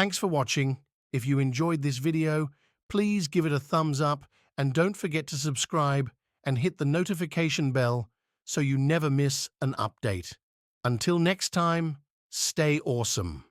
Thanks for watching. If you enjoyed this video, please give it a thumbs up and don't forget to subscribe and hit the notification bell so you never miss an update. Until next time, stay awesome.